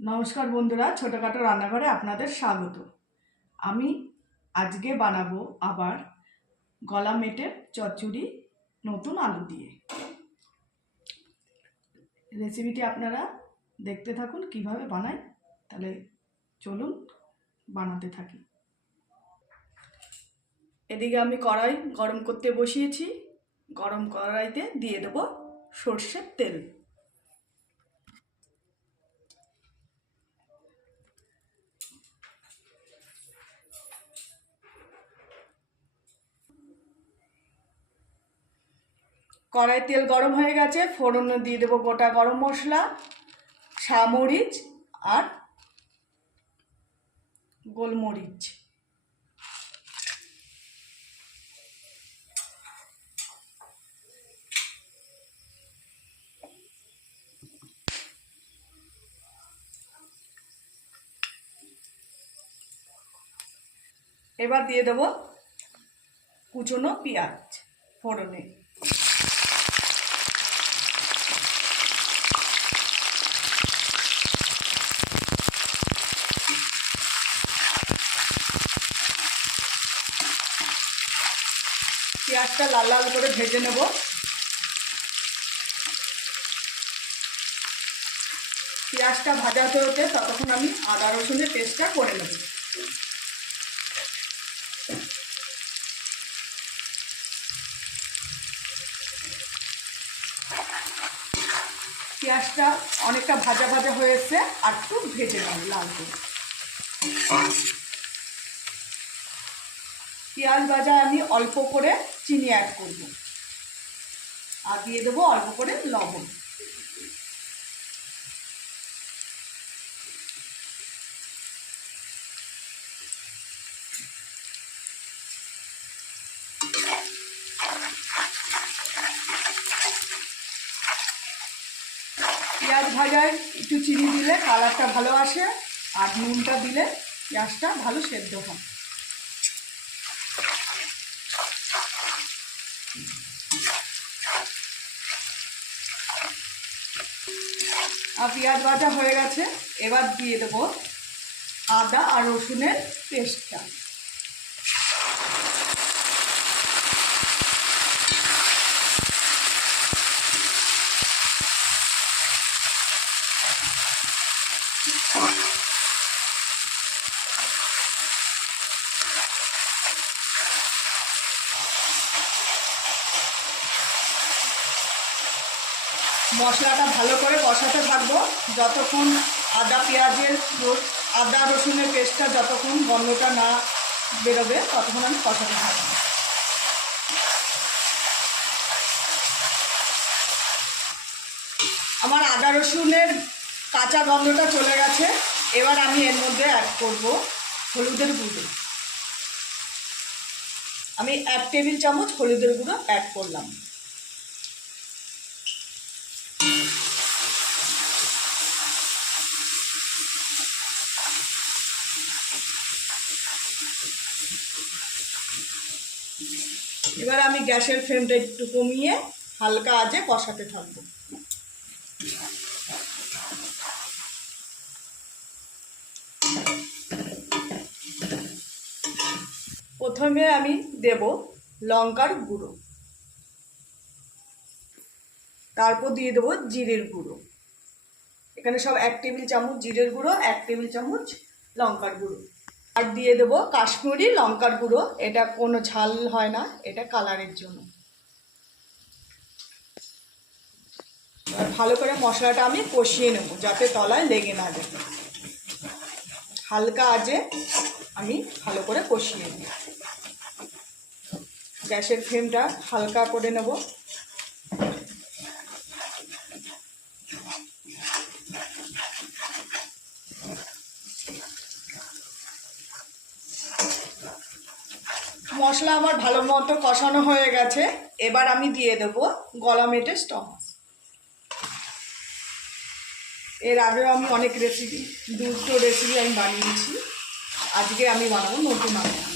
নমস্কার বন্ধুরা, ছোটোখাটো রান্নাঘরে আপনাদের স্বাগত। আমি আজকে বানাবো আবার গলা মেটে চচ্চড়ি নতুন আলু দিয়ে। রেসিপিটি আপনারা দেখতে থাকুন, কীভাবে বানাই, তাহলে চলুন বানাতে থাকি। এদিকে আমি কড়াই গরম করতে বসিয়েছি। গরম কড়াইতে দিয়ে দেবো সর্ষের তেল। কড়াই তেল গরম হয়ে গেছে, ফোড়নে দিয়ে দেবো গোটা গরম মশলা সামরিচ আর গোলমরিচ। এবার দিয়ে দেবো কুচনো পেঁয়াজ ফোড়নে। পেঁয়াজটা লাল লাল করে ভেজে নেব। পেঁয়াজটা ভাজাতে হতে ততক্ষণ আমি আদা রসুনের পেস্টটা করে নেব। পেঁয়াজটা অনেকটা ভাজা ভাজা হয়েছে আর একটু ভেজে নেব লাল করে। পেঁয়াজ ভাজা আমি অল্প করে চিনি অ্যাড করব। আর দিয়ে দেবো অল্প করে লবণ। পেঁয়াজ ভাজায় একটু চিনি দিলে কালারটা ভালো আসে, আর নুনটা দিলে পেঁয়াজটা ভালো সেদ্ধ হয়। আর পেঁয়াজ ভাজা হয়ে গেছে এবার দিয়ে দেবো আদা আর রসুনের পেস্টটা। মশলাটা ভালো করে কষাতে থাকব। যতক্ষণ আদা, পেঁয়াজের আদা রসুনের পেস্টটা যতক্ষণ গন্ধটা না বেরোবে, ততক্ষণ আমি কষাতে থাকব। আমার আদা রসুনের কাঁচা গন্ধটা চলে গেছে। এবার আমি এর মধ্যে অ্যাড করব হলুদের গুঁড়ো। আমি এক টেবিল চামচ হলুদের গুঁড়ো অ্যাড করলাম। এবার আমি গ্যাসের ফ্লেমটা একটু কমিয়ে হালকা আজে কষাতে থাকব। প্রথমে আমি দেব লঙ্কার গুঁড়ো। তারপর দিয়ে দেবো জিরের গুঁড়ো। এখানে সব এক টেবিল চামচ জিরের গুঁড়ো, এক টেবিল চামচ লঙ্কার গুঁড়ো। আর দিয়ে দেবো কাশ্মীরি লঙ্কার গুঁড়ো। এটা কোনো ঝাল হয় না, এটা কালারের জন্য। আর ভালো করে মশলাটা আমি কষিয়ে নেব, যাতে তলায় লেগে না যায়। হালকা আজে আমি ভালো করে কষিয়ে নেব। গ্যাসের ফ্লেমটা হালকা করে নেব। মশলা আমার ভালো মতো কষানো হয়ে গেছে। এবার আমি দিয়ে দেবো গলা মেটে স্টক এর আগেও আমি অনেক রেসিপি দুটো রেসিপি আমি বানিয়েছি। আজকে আমি বানাবো নতুন আলু।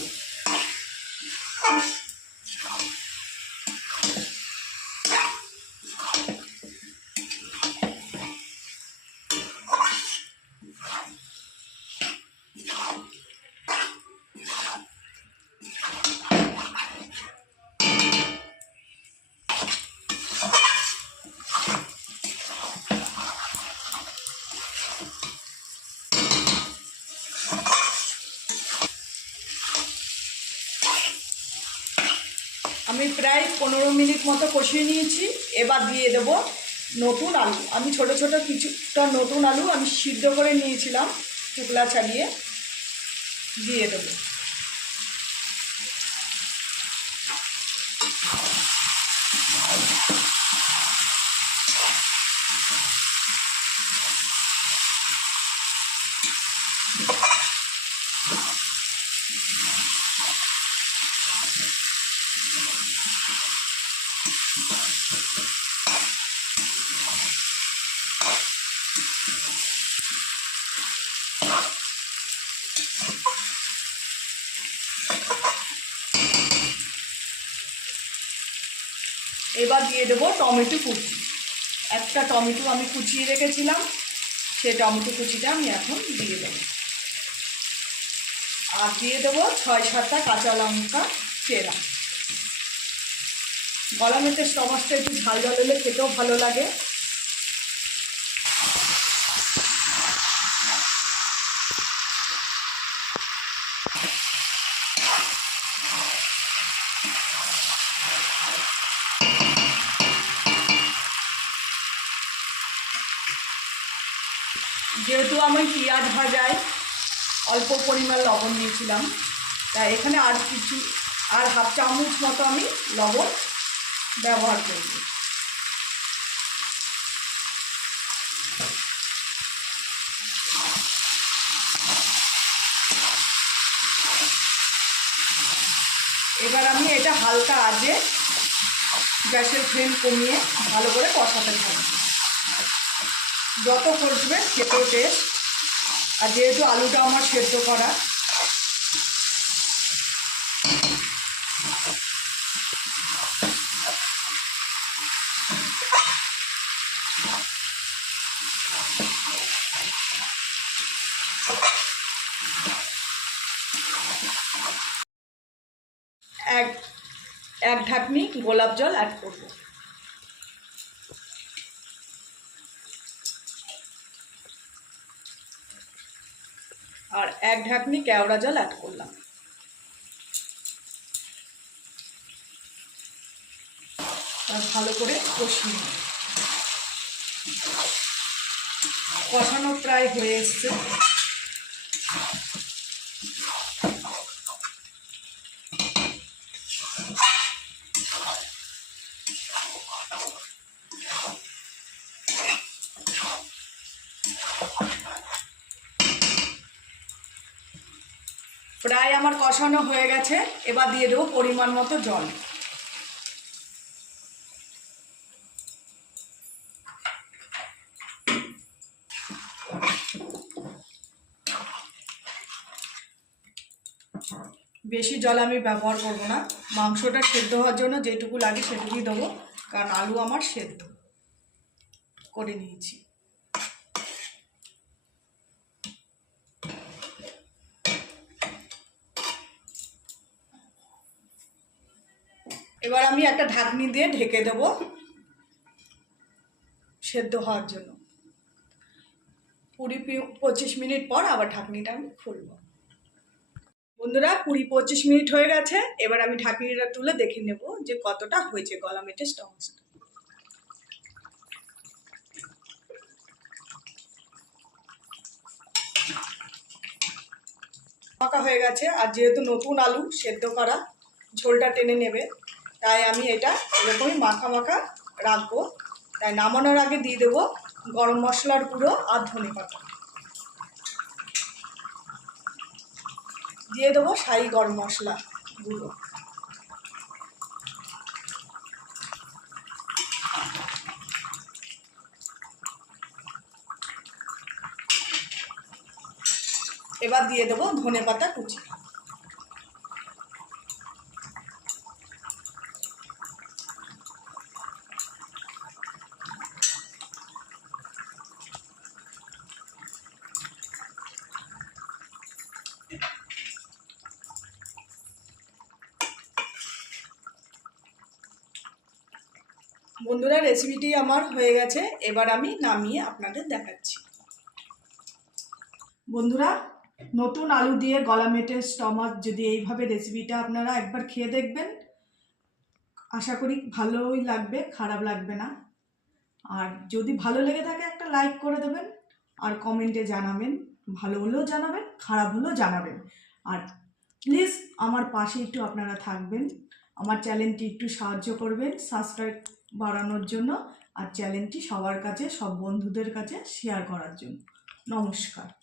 দিয়ে প্রায় পনেরো মিনিট মতো কষিয়ে নিয়েছি। এবার দিয়ে দেব নতুন আলু। আমি ছোট ছোট কিছুটা নতুন আলু আমি সিদ্ধ করে নিয়েছিলাম টুকলা ছাড়িয়ে। দিয়ে দেবো। এবার দিয়ে দেবো টমেটো কুচি। একটা টমেটো আমি কুচিয়ে রেখেছিলাম সেই টমেটো কুচিটা আমি এখন দিয়ে দেবো। আর দিয়ে দেবো ছয় সাতটা কাঁচা লঙ্কা চেরা। গলা মেতে সমস্ত একটু ঝাল জল খেতেও ভালো লাগে। যেহেতু আমি পেঁয়াজ ভাজায় অল্প পরিমাণ লবণ নিয়েছিলাম তাই এখানে আর কিছু, আর হাফ চামচ মতো আমি লবণ ব্যবহার করব। এবার আমি এটা হালকা আজে গ্যাসের ফ্লেম কমিয়ে ভালো করে কষাতে থাকব। যত কষবে খেতেও টেস্ট আর যেহেতু আলুটা আমার সেদ্ধ করা। এক এক ঢাকনি গোলাপ জল অ্যাড করব। আর এক ঢাকনি কেওড়া জল অ্যাড করলাম। ভালো করে কষিয়ে কষানো প্রায় হয়ে এসছে প্রায় আমার কষানো হয়ে গেছে, এবার দিয়ে দেবো পরিমাণ মতো জল। বেশি জল আমি ব্যবহার করব না, মাংসটা সেদ্ধ হওয়ার জন্য যেটুকু লাগে সেটুকুই দেবো, কারণ আলু আমার সেদ্ধ। করে নিয়েছি। এবার আমি একটা ঢাকনি দিয়ে ঢেকে দেব সেদ্ধ হওয়ার জন্য। কুড়ি পঁচিশ মিনিট পর আবার ঢাকনিটা আমি খুলব। বন্ধুরা, কুড়ি পঁচিশ মিনিট হয়ে গেছে, এবার আমি ঢাকনিটা তুলে দেখে নেব যে কতটা হয়েছে গলা মেটে স্টমসটা মাখা হয়ে গেছে, আর যেহেতু নতুন আলু সেদ্ধ করা, ঝোলটা টেনে নেবে। তাই আমি এটা এরকমই মাখা মাখা রাখব। তাই নামানোর আগে দিয়ে দেবো গরম মশলার গুঁড়ো আর ধনে পাতা। দিয়ে দেবো শাহি গরম মশলা গুঁড়ো। এবার দিয়ে দেবো ধনে পাতা কুচি। বন্ধুরা রেসিপিটি আমার হয়ে গেছে। এবার আমি নামিয়ে আপনাদের দেখাচ্ছি। বন্ধুরা, নতুন আলু দিয়ে গলা মেটে স্টমাক যদি এইভাবে রেসিপিটা আপনারা একবার খেয়ে দেখবেন, আশা করি ভালোই লাগবে, খারাপ লাগবে না। আর যদি ভালো লেগে থাকে, একটা লাইক করে দেবেন, আর কমেন্টে জানাবেন। ভালো হলেও জানাবেন, খারাপ হলেও জানাবেন। আর প্লিজ আমার পাশে একটু আপনারা থাকবেন। আমার চ্যানেলটি একটু সাহায্য করবেন সাবস্ক্রাইব বাড়ানোর জন্য আর চ্যানেলটি সবার কাছে সব বন্ধুদের কাছে শেয়ার করার জন্য। নমস্কার।